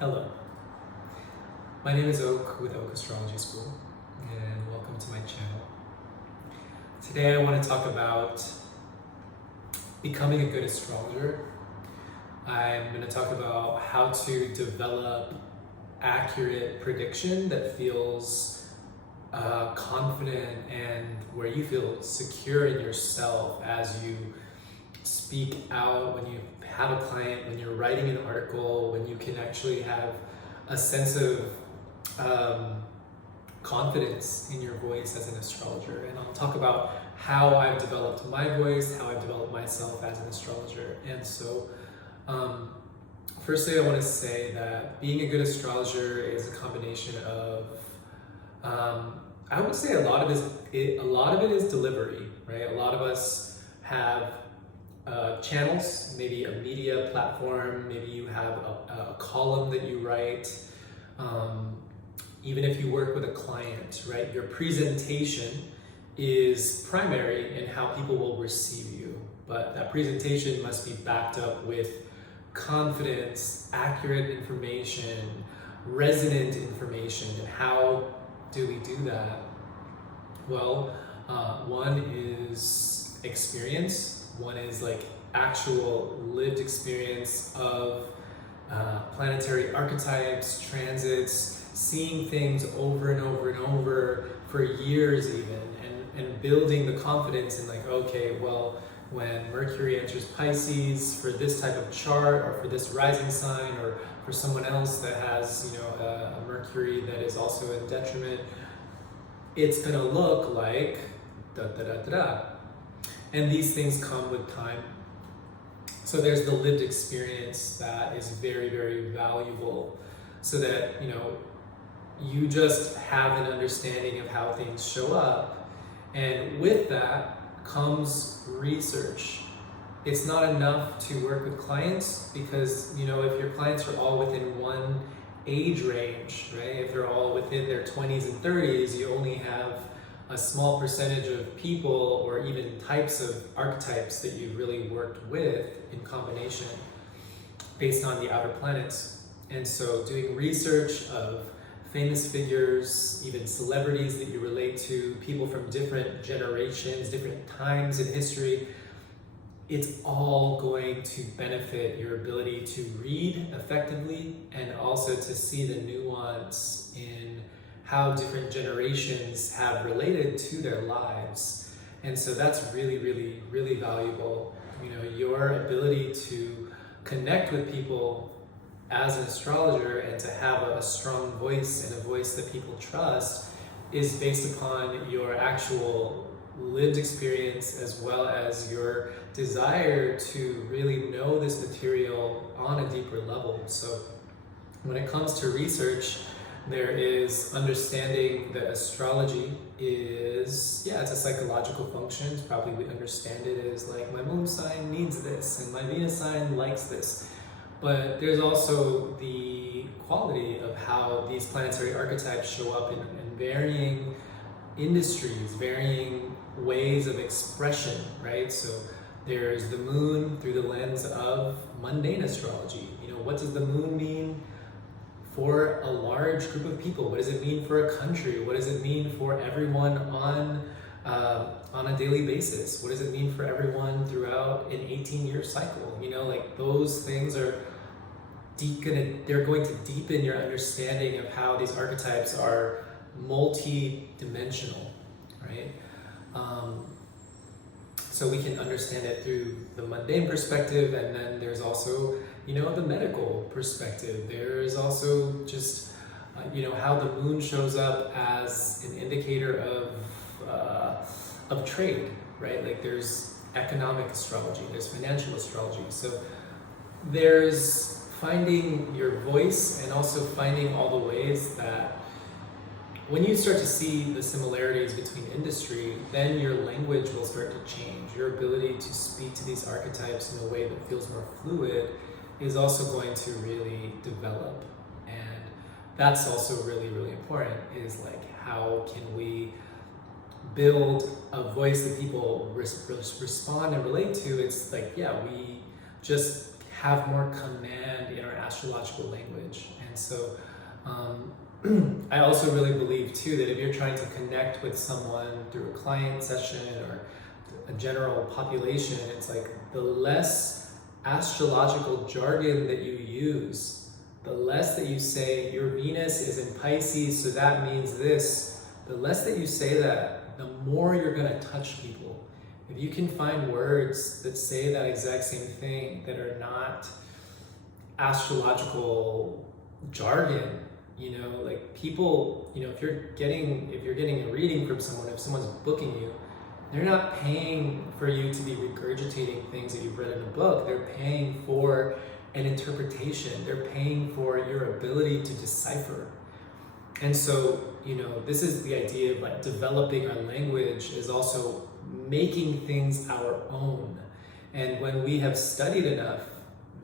Hello, my name is Oak with Oak Astrology School, and welcome to my channel. Today I want to talk about becoming a good astrologer. I'm going to talk about how to develop accurate prediction that feels confident and where you feel secure in yourself as you speak out, when you have a client, when you're writing an article, when you can actually have a sense of confidence in your voice as an astrologer. And I'll talk about how I've developed my voice, how I've developed myself as an astrologer. And so firstly, I want to say that being a good astrologer is a combination of I would say a lot of it is delivery, right? A lot of us have channels, maybe a media platform, maybe you have a column that you write. Even if you work with a client, right? Your presentation is primary in how people will receive you, but that presentation must be backed up with confidence, accurate information, resonant information. And how do we do that? Well, one is experience. One is like actual lived experience of planetary archetypes, transits, seeing things over and over and over for years even, and building the confidence in like, okay, well, when Mercury enters Pisces for this type of chart, or for this rising sign, or for someone else that has, a Mercury that is also in detriment, it's gonna look like da da da da da. And these things come with time. So there's the lived experience that is very, very valuable, so that, you just have an understanding of how things show up. And with that comes research. It's not enough to work with clients, because, if your clients are all within one age range, right? If they're all within their 20s and 30s, you only have a small percentage of people or even types of archetypes that you've really worked with in combination based on the outer planets. And so doing research of famous figures, even celebrities that you relate to, people from different generations, different times in history, it's all going to benefit your ability to read effectively, and also to see the nuance in how different generations have related to their lives. And so that's really, really, really valuable. Your ability to connect with people as an astrologer and to have a strong voice, and a voice that people trust, is based upon your actual lived experience, as well as your desire to really know this material on a deeper level. So when it comes to research, there is understanding that astrology is, it's a psychological function. Probably we understand it as like, my moon sign needs this and my Venus sign likes this. But there's also the quality of how these planetary archetypes show up in varying industries, varying ways of expression, right? So there's the moon through the lens of mundane astrology. What does the moon mean for a large group of people? What does it mean for a country? What does it mean for everyone on a daily basis? What does it mean for everyone throughout an 18-year cycle? Those things are they're going to deepen your understanding of how these archetypes are multi-dimensional, right? So we can understand it through the mundane perspective, and then there's also, the medical perspective. There's also just, how the moon shows up as an indicator of trade, right? Like there's economic astrology, there's financial astrology. So there's finding your voice, and also finding all the ways that when you start to see the similarities between industry, then your language will start to change. Your ability to speak to these archetypes in a way that feels more fluid is also going to really develop. And that's also really, really important, is like, how can we build a voice that people respond and relate to? It's like, we just have more command in our astrological language. And so I also really believe too that if you're trying to connect with someone through a client session or a general population, it's like the less astrological jargon that you use, the less that you say your Venus is in Pisces, so that means this, the less that you say that, the more you're going to touch people. If you can find words that say that exact same thing that are not astrological jargon, you know, like people, you know, if you're getting a reading from someone, if someone's booking you, they're not paying for you to be regurgitating things that you've read in a book. They're paying for an interpretation. They're paying for your ability to decipher. And so, you know, this is the idea of like developing our language is also making things our own. And when we have studied enough,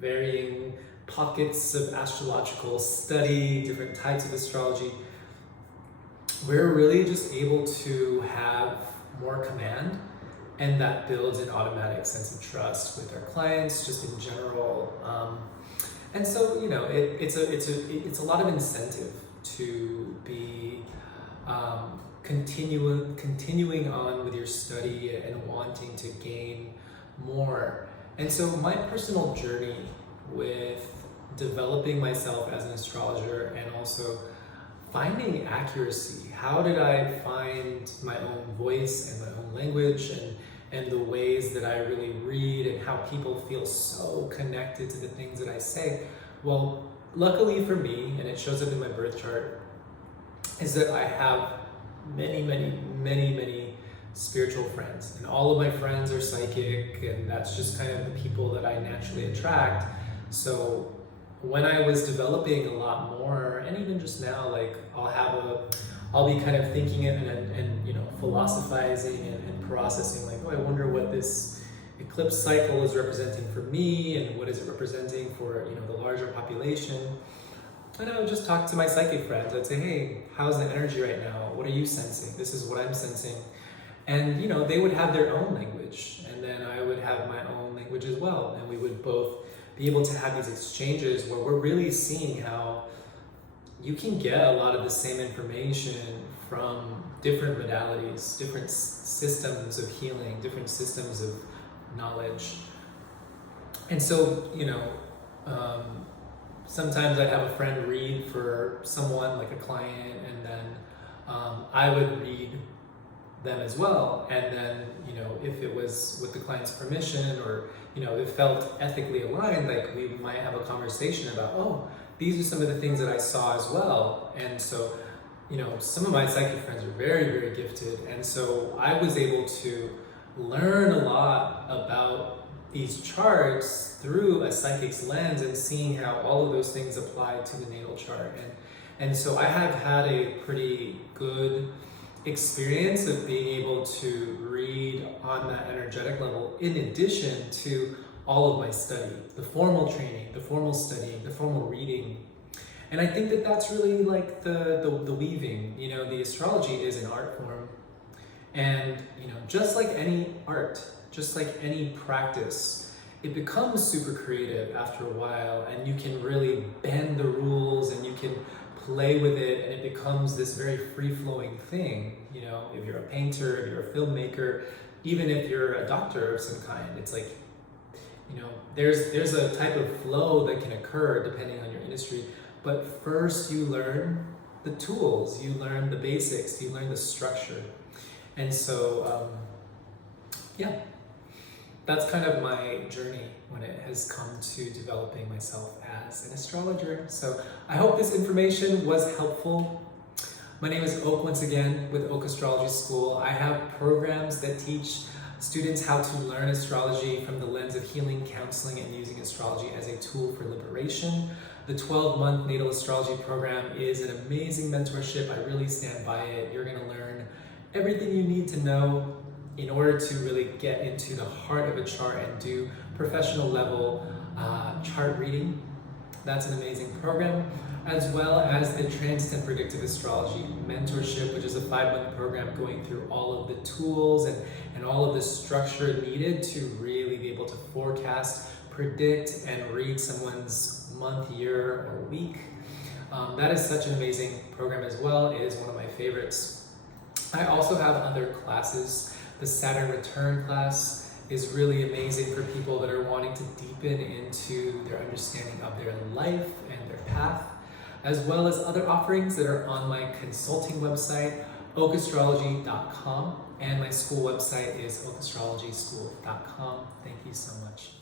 varying pockets of astrological study, different types of astrology, we're really just able to have more command, and that builds an automatic sense of trust with our clients, just in general. And so, you know, it's a lot of incentive to be continuing on with your study and wanting to gain more. And so my personal journey with developing myself as an astrologer and also finding accuracy. How did I find my own voice and my own language and the ways that I really read and how people feel so connected to the things that I say? Well, luckily for me, and it shows up in my birth chart, is that I have many spiritual friends, and all of my friends are psychic, and that's just kind of the people that I naturally attract. So when I was developing a lot more, and even just now, like I'll be kind of thinking it and you know, philosophizing and processing, like, oh, I wonder what this eclipse cycle is representing for me, and what is it representing for, you know, the larger population. And I would just talk to my psychic friends. I'd say, hey, how's the energy right now? What are you sensing? This is what I'm sensing. And, you know, they would have their own language, and then I would have my own language as well. And we would both be able to have these exchanges where we're really seeing how you can get a lot of the same information from different modalities, different systems of healing, different systems of knowledge. And so, you know, sometimes I'd have a friend read for someone, like a client, and then I would read them as well. And then, you know, if it was with the client's permission, or, you know, it felt ethically aligned, like we might have a conversation about, oh, these are some of the things that I saw as well. And so, you know, some of my psychic friends are very gifted. And so I was able to learn a lot about these charts through a psychic's lens and seeing how all of those things apply to the natal chart. And so I have had a pretty good experience of being able to read on that energetic level, in addition to all of my study, the formal training, the formal studying, the formal reading. And I think that that's really like the weaving. You know, the astrology is an art form, and, you know, just like any art, just like any practice, it becomes super creative after a while, and you can really bend the rules and you can play with it, and it becomes this very free-flowing thing. You know, if you're a painter, if you're a filmmaker, even if you're a doctor of some kind, it's like, you know, there's a type of flow that can occur depending on your industry. But first you learn the tools, you learn the basics, you learn the structure. And so, yeah, that's kind of my journey when it has come to developing myself as an astrologer. So I hope this information was helpful. My name is Oak once again with Oak Astrology School. I have programs that teach students how to learn astrology from the lens of healing, counseling, and using astrology as a tool for liberation. The 12-month natal astrology program is an amazing mentorship. I really stand by it. You're going to learn everything you need to know in order to really get into the heart of a chart and do professional level chart reading. That's an amazing program, as well as the Transit and Predictive Astrology Mentorship, which is a 5-month program going through all of the tools and all of the structure needed to really be able to forecast, predict and read someone's month, year, or week. That is such an amazing program as well. It is one of my favorites. I also have other classes. The Saturn return class is really amazing for people that are wanting to deepen into their understanding of their life and their path, as well as other offerings that are on my consulting website, oakastrology.com, and my school website is oakastrologyschool.com. Thank you so much.